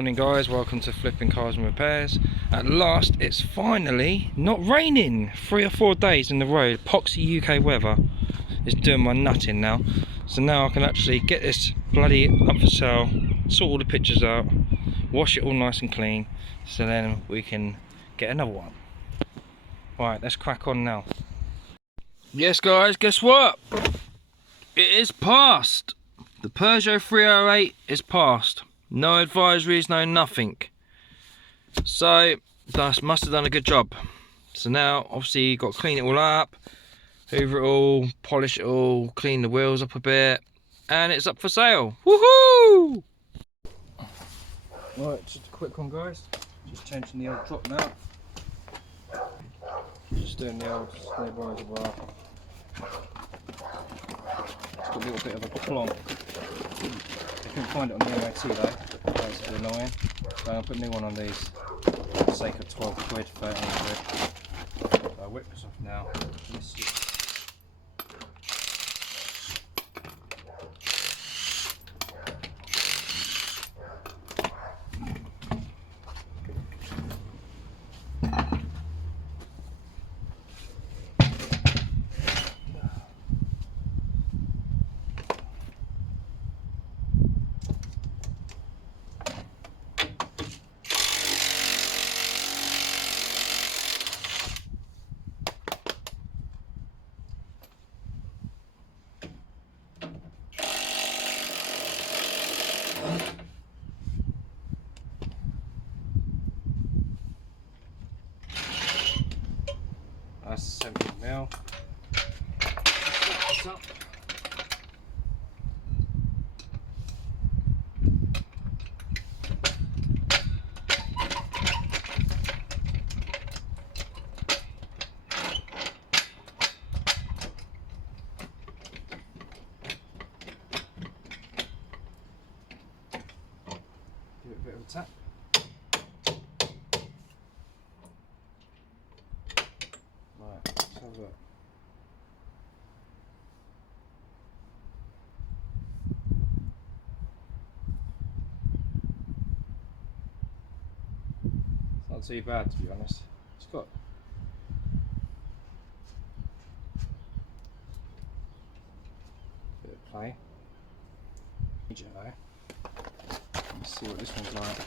Morning guys, welcome to Flipping Cars and Repairs. At last, it's finally not raining. 3 or 4 days in a row. Epoxy UK weather is doing my nutting now. So now I can actually get this bloody up for sale, sort all the pictures out, wash it all nice and clean, so then we can get another one. Right, let's crack on now. Yes guys, guess what? It is passed. The Peugeot 308 is passed. No advisories, no nothing. So, that must have done a good job. So now, obviously, you've got to clean it all up, hoover it all, polish it all, clean the wheels up a bit, and it's up for sale. Woohoo! Right, just a quick one, guys. Just changing the old drop now. Just doing the old snare bars as well. It's got a little bit of a plonk. I couldn't find it on the MOT though. That's a bit annoying. So I'll put a new one on these for the sake of 12 quid, 13 quid. So I'll whip this off now. That's 70mm. Give it a bit of a tap. Right, let's have a look. It's not too bad, to be honest. It's got a bit of play. Let's see what this one's like.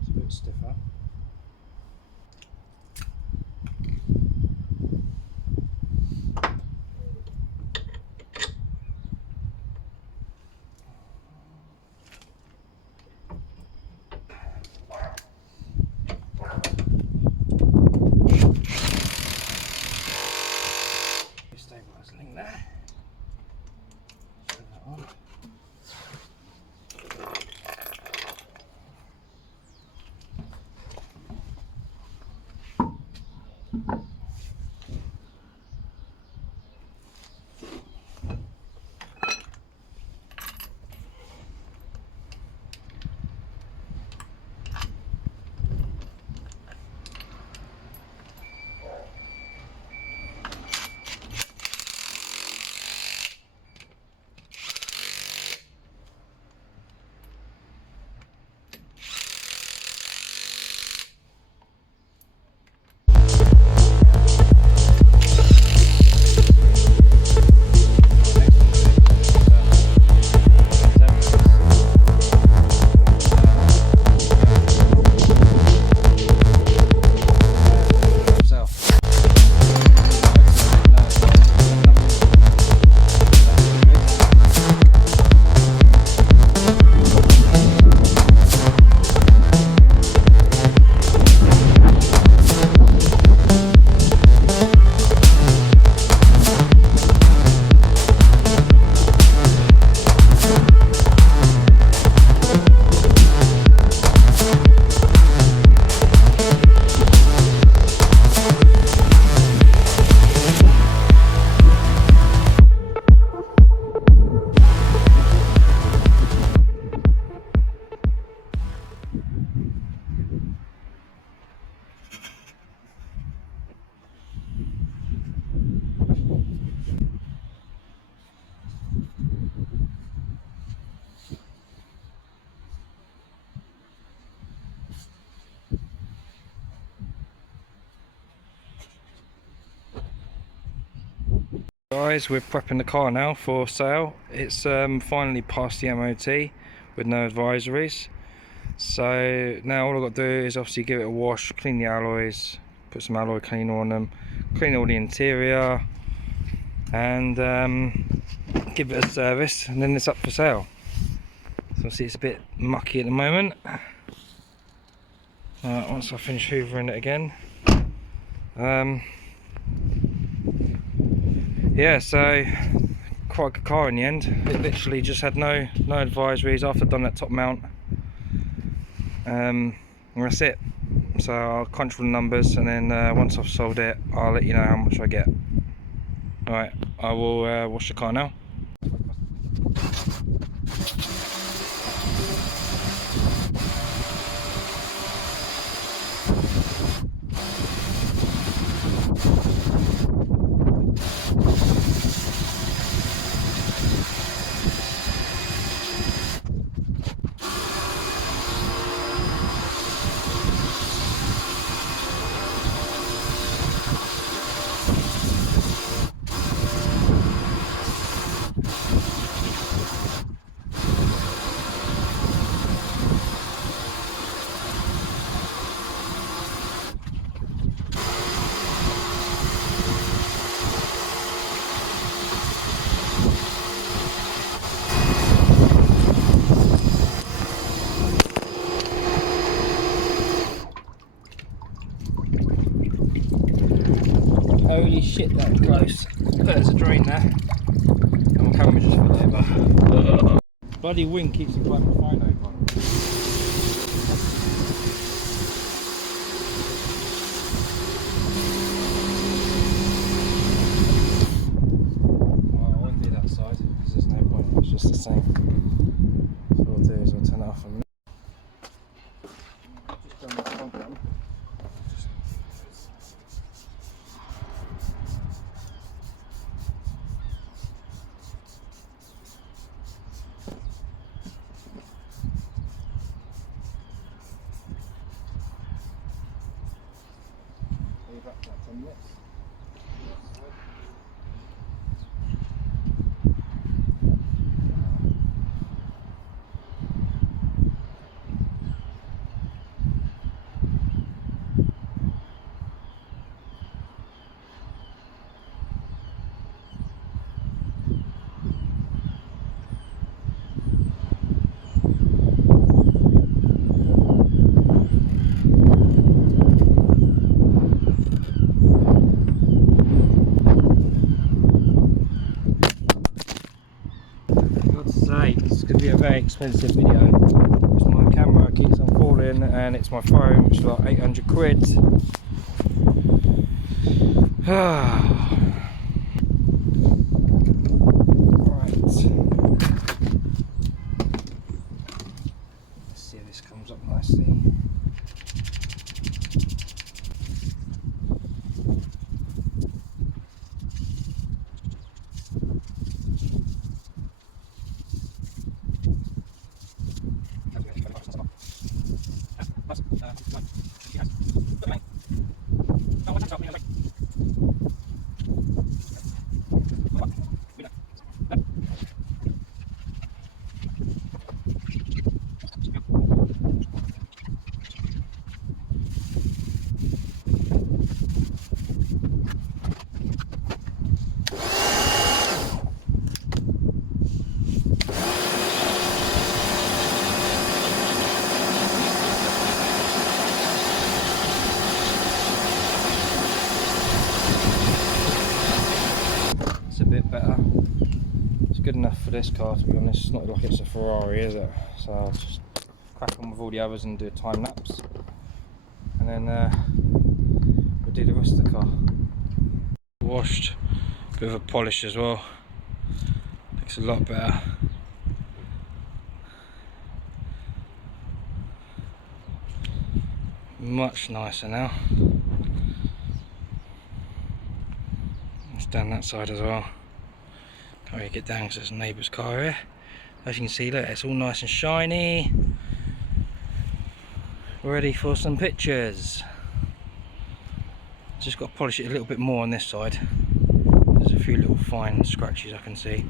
It's a bit stiffer. Guys, we're prepping the car now for sale. It's finally passed the MOT with no advisories. So now all I've got to do is obviously give it a wash, clean the alloys, put some alloy cleaner on them, clean all the interior, and give it a service, and then it's up for sale. So see, it's a bit mucky at the moment. Once I finish hoovering it again. Yeah, so quite a good car in the end. It literally just had no advisories after I've done that top mount. And that's it. So I'll crunch all the numbers, and then once I've sold it, I'll let you know how much I get. Alright, I will wash the car now. Holy shit, that was close. There's a drain there. And my camera just fell over. Bloody wind keeps the bloody phone over. Well, I won't do that side because there's no point, it's just the same. So what I'll do is I'll turn it off a minute. Just done this one down. Back that 10 minutes. It's going to be a very expensive video. It's my camera keeps on falling, and it's my phone, which is like 800 quid. Right. Let's see if this comes up nicely. A bit better. It's good enough for this car, to be honest. It's not like it's a Ferrari, is it? So I'll just crack on with all the others and do a time lapse, and then we'll do the rest of the car. Washed, bit of a polish as well. Looks a lot better. Much nicer now. It's down that side as well. Can't really get down because there's a neighbour's car here. As you can see, look, it's all nice and shiny. Ready for some pictures. Just got to polish it a little bit more on this side. There's a few little fine scratches I can see,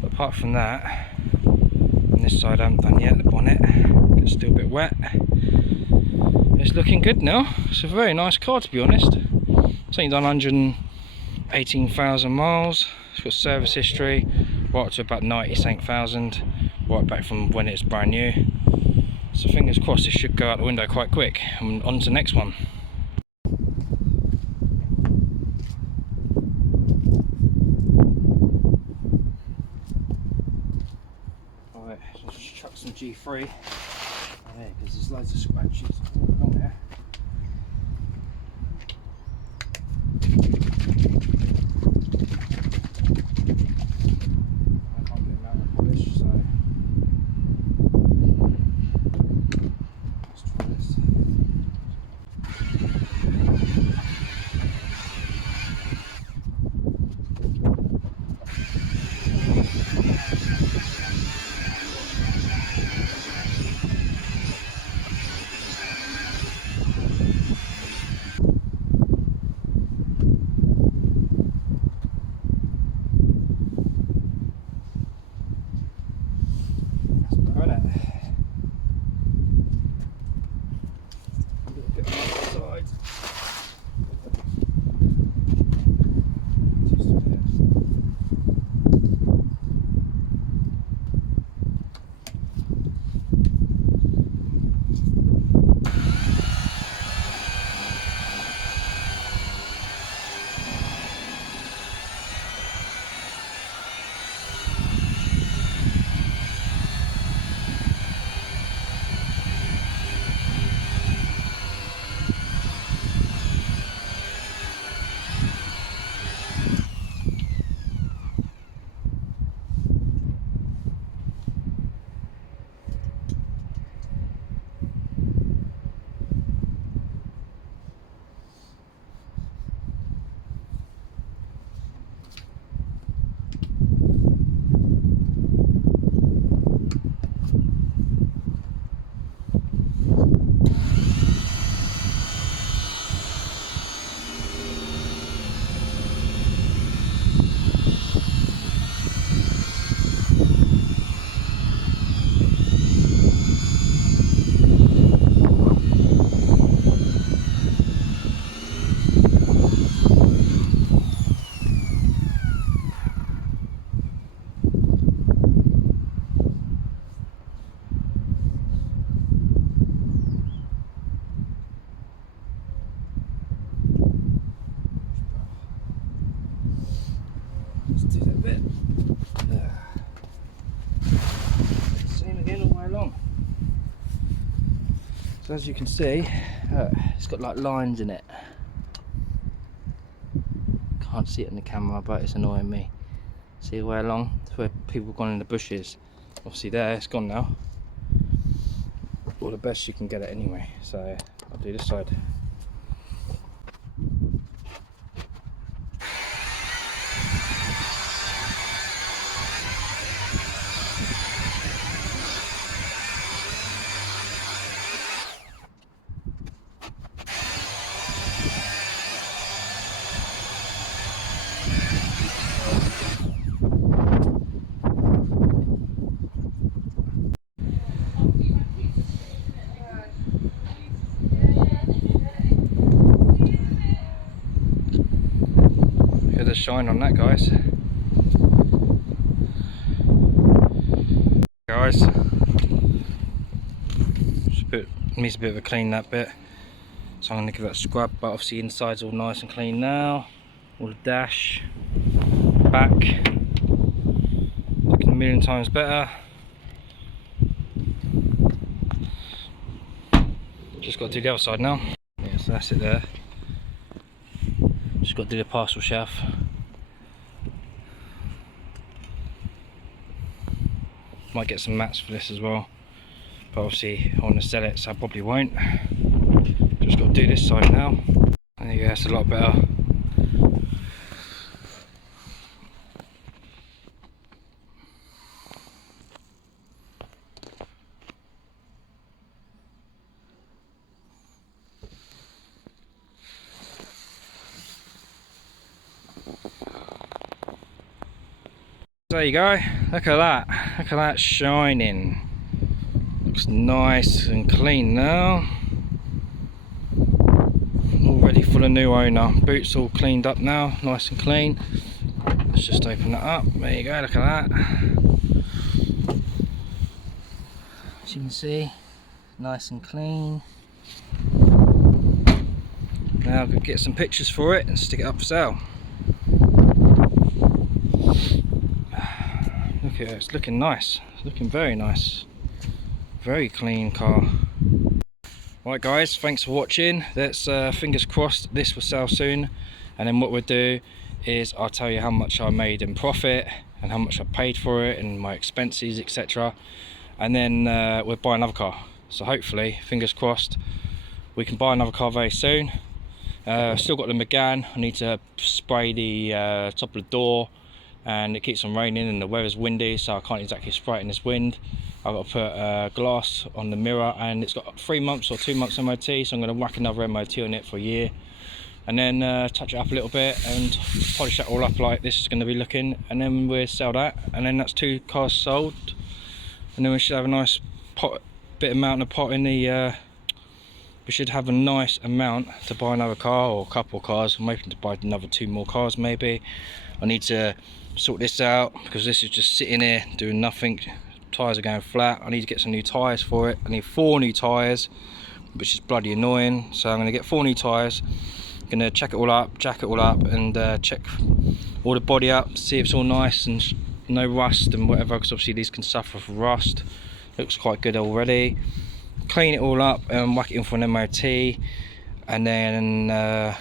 but apart from that, on this side I haven't done yet. The bonnet, it's still a bit wet. It's looking good now. It's a very nice car, to be honest. It's only done 118,000 miles. It's got service history right up to about 90,000, right back from when it's brand new. So fingers crossed it should go out the window quite quick. And on to the next one. Alright, so let's just chuck some G3. Yeah, because there's loads of scratches along there. Let's do that bit. Same again all the way along. So as you can see, it's got like lines in it. Can't see it in the camera, but it's annoying me. See the way along? It's where people have gone in the bushes. Obviously there, it's gone now. Or the best you can get it anyway. So I'll do this side. Look at the shine on that, guys. Needs a bit of a clean, that bit, so I'm going to give it a scrub, but obviously inside's all nice and clean now. All the dash, back, looking a million times better. Just got to do the other side now. Yeah, so that's it there. Just got to do the parcel shelf. Might get some mats for this as well, but obviously I want to sell it, so I probably won't. Just got to do this side now. There you go, that's a lot better. There you go, look at that shining. Looks nice and clean now. All ready for the new owner. Boots all cleaned up now, nice and clean. Let's just open that up. There you go, look at that. As you can see, nice and clean. Now I could get some pictures for it and stick it up for sale. Look at it, it's looking nice. It's looking very nice. Very clean car. Right guys, thanks for watching. Let's fingers crossed this will sell soon, and then what we'll do is I'll tell you how much I made in profit and how much I paid for it and my expenses, etc. And then we'll buy another car. So hopefully, fingers crossed, we can buy another car very soon. Still got the McGann. I need to spray the top of the door, and it keeps on raining and the weather's windy, so I can't exactly spray it in this wind. I've got to put glass on the mirror, and it's got 3 months or 2 months MOT, so I'm going to whack another MOT on it for a year, and then touch it up a little bit and polish that all up like this is going to be looking, and then we'll sell that, and then that's 2 cars sold, and then we should have a nice amount of pot in the we should have a nice amount to buy another car or a couple of cars. I'm hoping to buy another 2 more cars maybe. I need to sort this out because this is just sitting here doing nothing. Tyres are going flat. I need to get some new tyres for it. I need 4 new tyres, which is bloody annoying. So I'm going to get 4 new tyres. I'm going to check it all up, jack it all up, and check all the body up, see if it's all nice and no rust and whatever, because obviously these can suffer from rust. Looks quite good already. Clean it all up and whack it in for an MOT, and then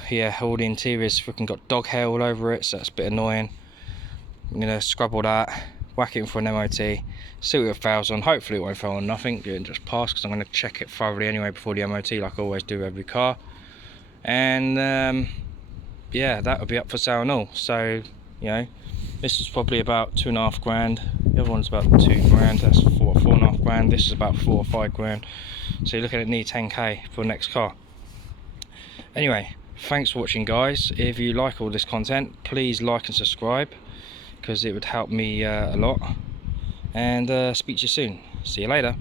yeah, all the interior's freaking got dog hair all over it, so that's a bit annoying. I'm gonna scrub all that, whack it in for an MOT, see what it fails on. Hopefully it won't fail on nothing, do it and just pass, because I'm gonna check it thoroughly anyway before the MOT, like I always do every car. And yeah, that will be up for sale and all. So you know, this is probably about 2.5 grand. The other one's about 2 grand. That's 4.5 grand. This is about 4 or 5 grand. So you're looking at near 10k for the next car. Anyway, thanks for watching guys. If you like all this content, please like and subscribe, because it would help me a lot. And speak to you soon. See you later.